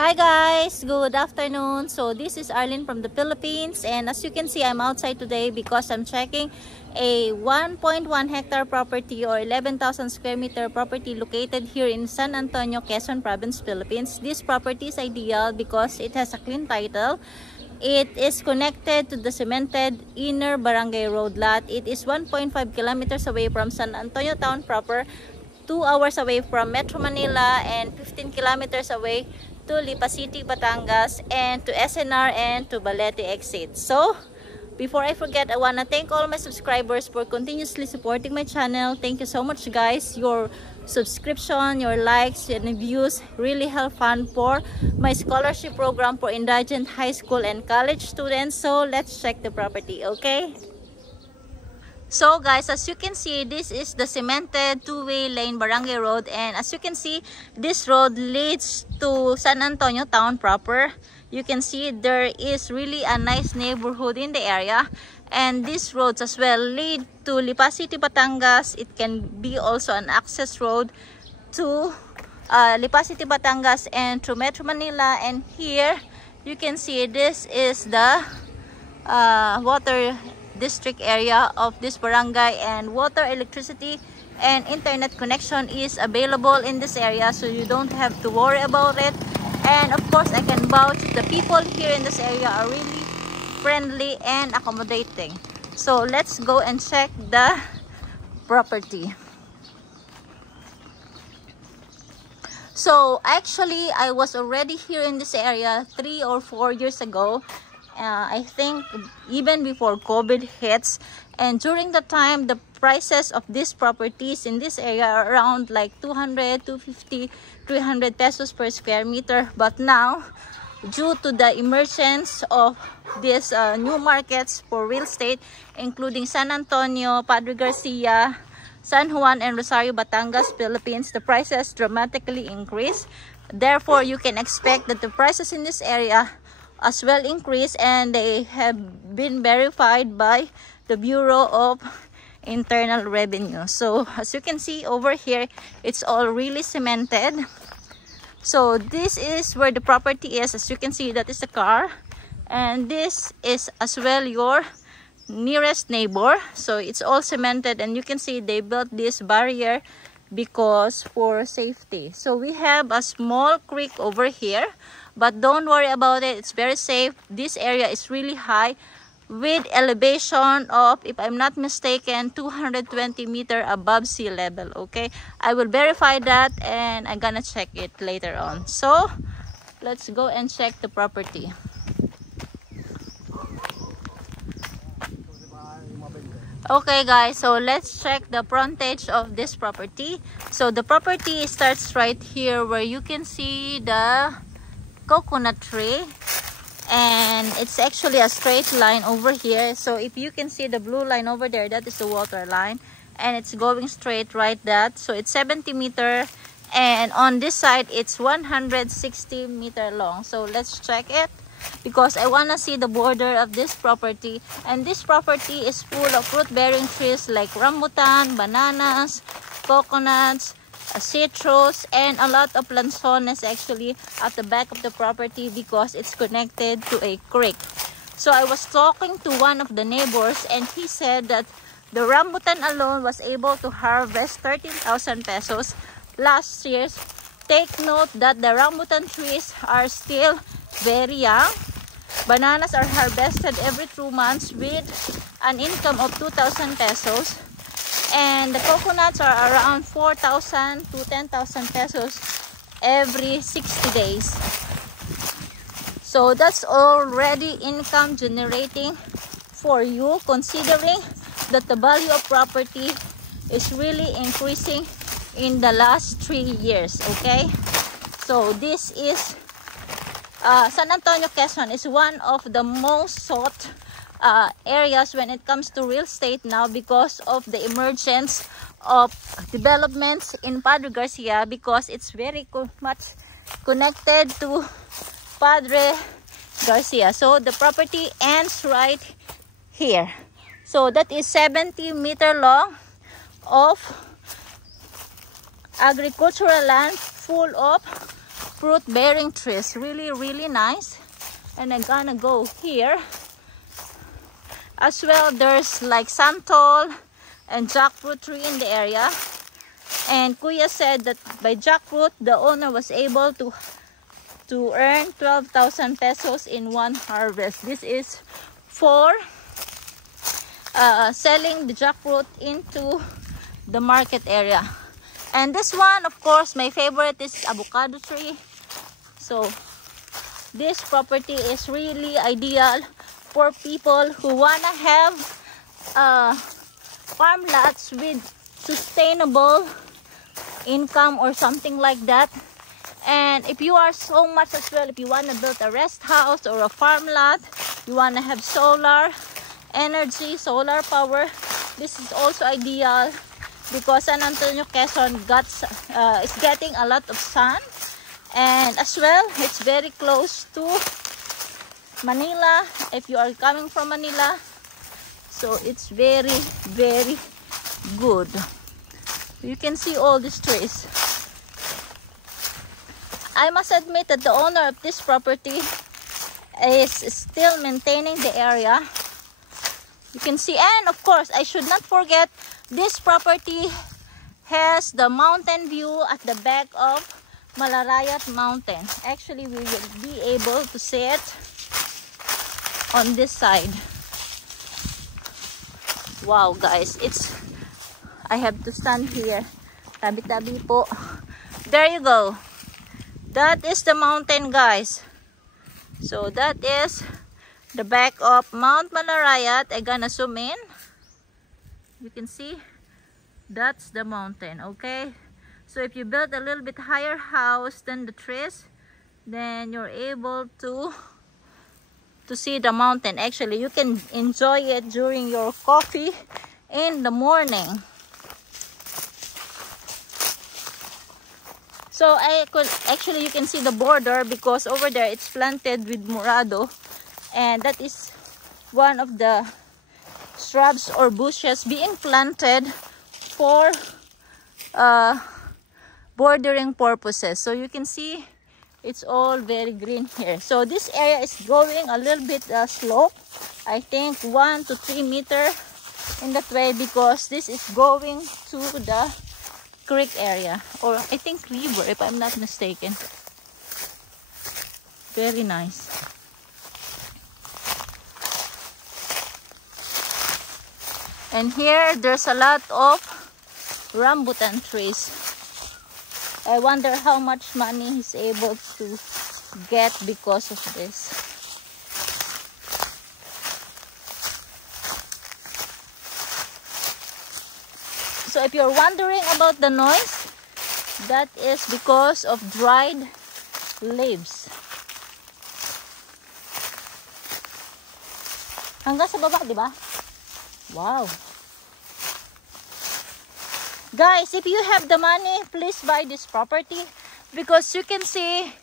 Hi guys, good afternoon. So this is Arlene from the Philippines, and as you can see, I'm outside today because I'm checking a 1.1 hectare property or 11,000 square meter property located here in San Antonio, Quezon Province, Philippines. This property is ideal because it has a clean title. It is connected to the cemented inner barangay road lot. It is 1.5 kilometers away from San Antonio town proper, 2 hours away from Metro Manila, and 15 kilometers away to Lipa City, Batangas, and to SNR and to Balete exit. So, before I forget, I want to thank all my subscribers for continuously supporting my channel. Thank you so much guys. Your subscription, your likes, and views really help fund for my scholarship program for indigent high school and college students. So, let's check the property, okay? So guys, as you can see, this is the cemented two-way lane barangay road, and as you can see, this road leads to San Antonio town proper. You can see there is really a nice neighborhood in the area, and these roads as well lead to Lipa City, Batangas. It can be also an access road to Lipa City, Batangas, and to Metro Manila. And here you can see this is the water district area of this barangay, and water, electricity, and internet connection is available in this area, so you don't have to worry about it. And of course, I can vouch the people here in this area are really friendly and accommodating. So let's go and check the property. So actually, I was already here in this area 3 or 4 years ago. I think even before COVID hits, and during the time the prices of these properties in this area are around like 200, 250, 300 pesos per square meter. But now, due to the emergence of these new markets for real estate, including San Antonio, Padre Garcia, San Juan, and Rosario, Batangas, Philippines, the prices dramatically increase. Therefore, you can expect that the prices in this area as well increase, and they have been verified by the Bureau of Internal Revenue. So as you can see over here, it's all really cemented. So this is where the property is. As you can see, that is the car, and this is as well your nearest neighbor. So it's all cemented, and you can see they built this barrier because for safety. So we have a small creek over here, but don't worry about it, it's very safe. This area is really high with elevation of, if I'm not mistaken, 220 meters above sea level. Okay, I will verify that and I'm gonna check it later on. So let's go and check the property. Okay guys, so let's check the frontage of this property. So the property starts right here where you can see the coconut tree, and it's actually a straight line over here. So if you can see the blue line over there, that is the water line, and it's going straight right that. So it's 70 meters, and on this side it's 160 meters long. So let's check it, because I want to see the border of this property. And this property is full of fruit-bearing trees like rambutan, bananas, coconuts, citrus, and a lot of lanzones actually at the back of the property because it's connected to a creek. So I was talking to one of the neighbors, and he said that the rambutan alone was able to harvest 13,000 pesos last year. Take note that the rambutan trees are still very young. Bananas are harvested every 2 months with an income of 2,000 pesos. And the coconuts are around 4,000 to 10,000 pesos every 60 days. So that's already income generating for you, considering that the value of property is really increasing in the last 3 years. Okay, so this is San Antonio, Quezon is one of the most sought areas when it comes to real estate now because of the emergence of developments in Padre Garcia, because it's very much connected to Padre Garcia. So the property ends right here. So that is 70 meters long of agricultural land full of fruit bearing trees. Really nice. And I'm gonna go here as well. There's like santol and jackfruit tree in the area. And Kuya said that by jackfruit, the owner was able to earn 12,000 pesos in one harvest. This is for selling the jackfruit into the market area. And this one, of course, my favorite is avocado tree. So this property is really ideal for people who wanna have farm lots with sustainable income or something like that. And if you are so much as well, if you want to build a rest house or a farm lot, you want to have solar energy, solar power, this is also ideal because San Antonio, Quezon is getting a lot of sun. And as well, it's very close to Manila if you are coming from Manila. So it's very good. You can see all these trees. I must admit that the owner of this property is still maintaining the area. You can see, and of course, I should not forget, this property has the mountain view at the back of Malarayat Mountain. Actually, we will be able to see it on this side. Wow, guys, I have to stand here. Tabi-tabi po. There you go. That is the mountain, guys. So that is the back of Mount Malarayat. I'm gonna zoom in. You can see that's the mountain. Okay, so if you build a little bit higher house than the trees, then you're able to see the mountain. Actually, you can enjoy it during your coffee in the morning. So you can see the border because over there it's planted with morado, and that is one of the shrubs or bushes being planted for bordering purposes. So you can see it's all very green here. So this area is going a little bit slope, I think 1 to 3 meters in that way, because this is going to the creek area, or I think river if I'm not mistaken. Very nice. And here there's a lot of rambutan trees. I wonder how much money he's able to get because of this. So if you're wondering about the noise, that is because of dried leaves. Hanggang sa baba, di ba? Wow. Guys, if you have the money, please buy this property because you can see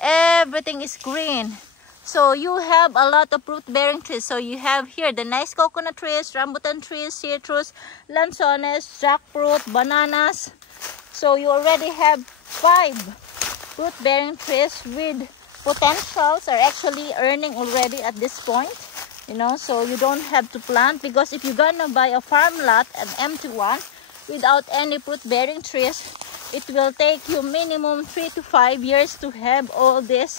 everything is green. So you have a lot of fruit bearing trees. So you have here the nice coconut trees, rambutan trees, citrus, lanzones, jackfruit, bananas. So you already have 5 fruit bearing trees with potentials, are actually earning already at this point. You know, so you don't have to plant, because if you're gonna buy a farm lot, an empty one, without any fruit bearing trees, it will take you minimum 3 to 5 years to have all these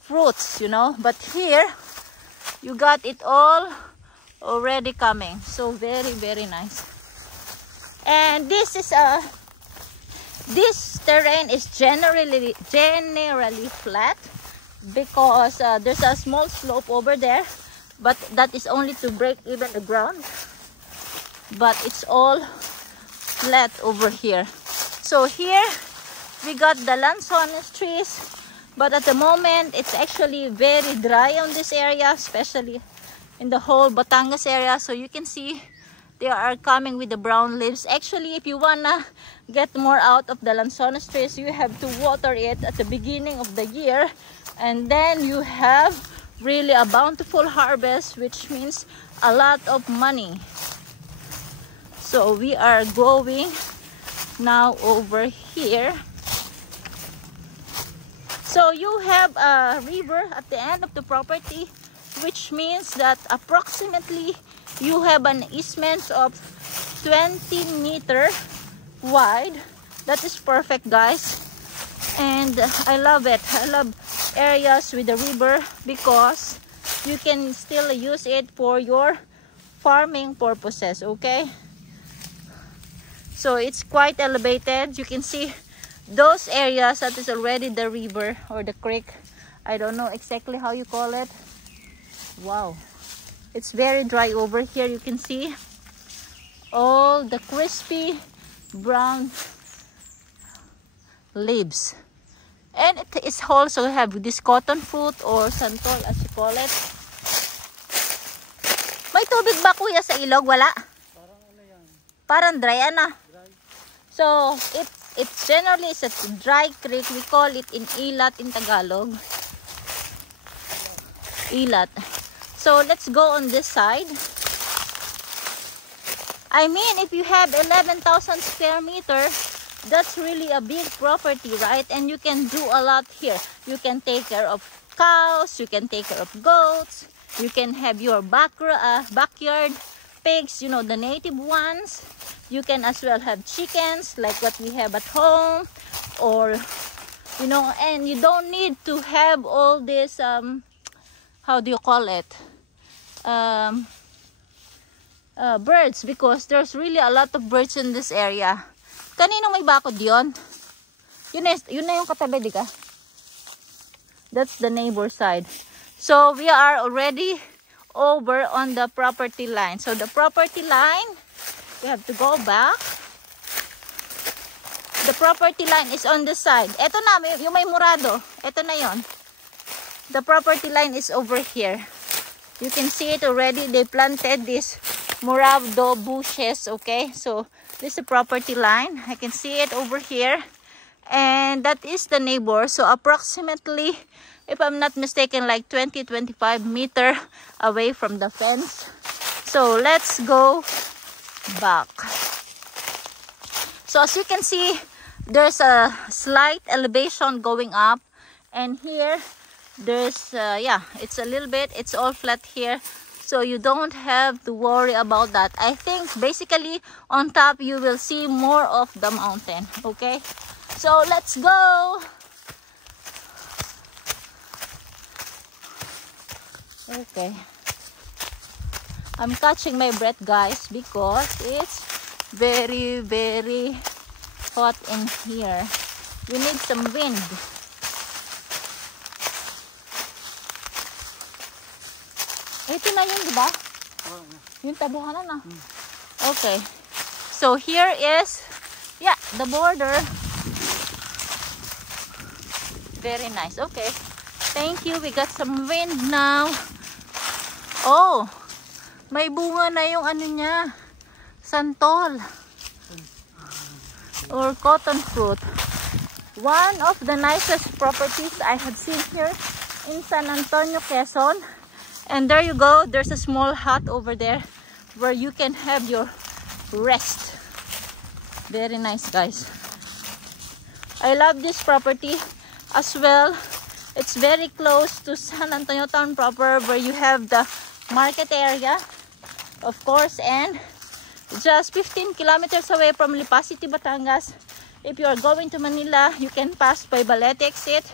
fruits, you know. But here you got it all already coming. So very nice. And this terrain is generally flat because there's a small slope over there, but that is only to break even the ground. But it's all flat over here. So here we got the lanzones trees, but at the moment it's actually very dry on this area, especially in the whole Batangas area. So you can see they are coming with the brown leaves. Actually, if you wanna get more out of the lanzones trees, you have to water it at the beginning of the year, and then you have really a bountiful harvest, which means a lot of money. So we are going now over here. So you have a river at the end of the property, which means that approximately you have an easement of 20-meter wide. That is perfect, guys. And I love it. I love areas with the river because you can still use it for your farming purposes, okay? So it's quite elevated. You can see those areas that is already the river or the creek. I don't know exactly how you call it. Wow, it's very dry over here. You can see all the crispy brown leaves, and it is also have this cotton fruit or santol as you call it. May tubig ba kuya sa ilog? Wala? Parang ano yan? Parang dry ana. So it's generally a dry creek. We call it in ilat in Tagalog. Ilat. So let's go on this side. I mean, if you have 11,000 square meter, that's really a big property, right? And you can do a lot here. You can take care of cows, you can take care of goats, you can have your backyard pigs, you know, the native ones. You can as well have chickens like what we have at home, or you know, and you don't need to have all this how do you call it, birds, because there's really a lot of birds in this area. Kanino may bakod yon? Yun na yung katabi, di ka? That's the neighbor side. So we are already over on the property line. So the property line, we have to go back. The property line is on the side. Ito na, yung may murado. Ito na yon. The property line is over here. You can see it already. They planted this murado bushes, okay? So this is the property line. I can see it over here. And that is the neighbor. So approximately, if I'm not mistaken, like 20-25 meter away from the fence. So let's go back. So as you can see, there's a slight elevation going up, and here there's yeah, it's a little bit, it's all flat here, so you don't have to worry about that. I think basically on top you will see more of the mountain, okay? So let's go. Okay, I'm catching my breath, guys, because it's very hot in here. We need some wind. Ito na yun, diba? Yung tabuhanan na. Okay, so here is, yeah, the border. Very nice. Okay, thank you. We got some wind now. Oh, may bunga na yung ano niya, santol or cotton fruit. One of the nicest properties I have seen here in San Antonio, Quezon. And there you go, there's a small hut over there where you can have your rest. Very nice, guys. I love this property as well. It's very close to San Antonio town proper, where you have the market area, of course, and just 15 kilometers away from Lipa City, Batangas. If you are going to Manila, you can pass by Balete exit.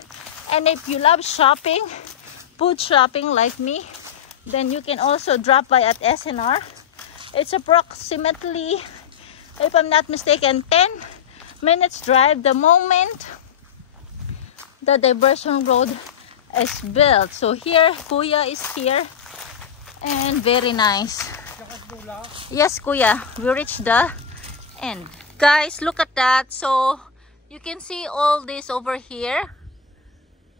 And if you love shopping, food shopping like me, then you can also drop by at SNR. It's approximately, if I'm not mistaken, 10 minutes drive the moment the diversion road is built. So here, Kuya is here, and very nice. Yes, Kuya, we reached the end. Guys, look at that. So you can see all this over here.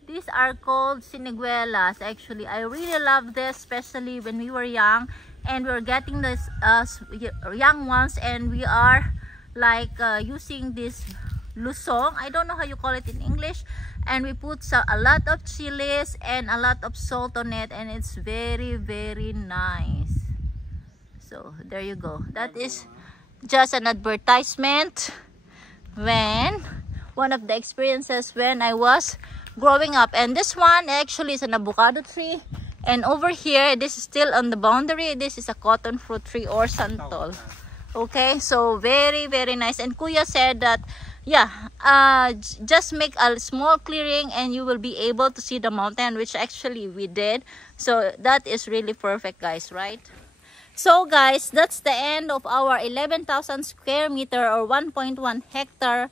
These are called siniguelas. Actually, I really love this, especially when we were young and we were getting this young ones, and we are like using this lusong. I don't know how you call it in English, and we put a lot of chilies and a lot of salt on it, and it's very nice. So there you go. That is just an advertisement when one of the experiences when I was growing up. And this one actually is an avocado tree. And over here, this is still on the boundary. This is a cotton fruit tree or santol. Okay, so very, very nice. And Kuya said that, yeah, just make a small clearing and you will be able to see the mountain, which actually we did. So that is really perfect, guys, right? So guys, that's the end of our 11,000 square meter or 1.1 hectare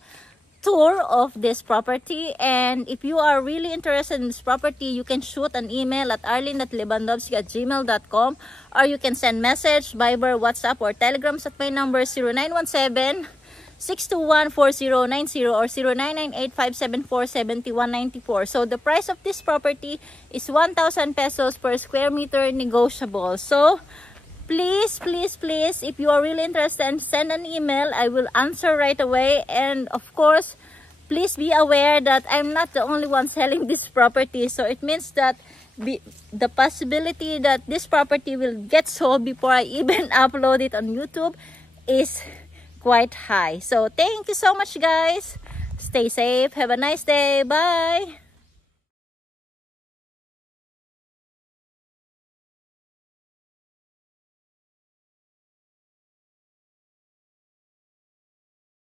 tour of this property. And if you are really interested in this property, you can shoot an email at arlene@lebandowski@gmail.com, or you can send message, Viber, WhatsApp, or Telegrams at my number 0917-621-4090 or 0998-574-7194. So the price of this property is 1,000 pesos per square meter, negotiable. So please, please, please, if you are really interested, send an email. I will answer right away. And of course, please be aware that I'm not the only one selling this property. So it means that the possibility that this property will get sold before I even upload it on YouTube is quite high. So thank you so much, guys. Stay safe. Have a nice day. Bye.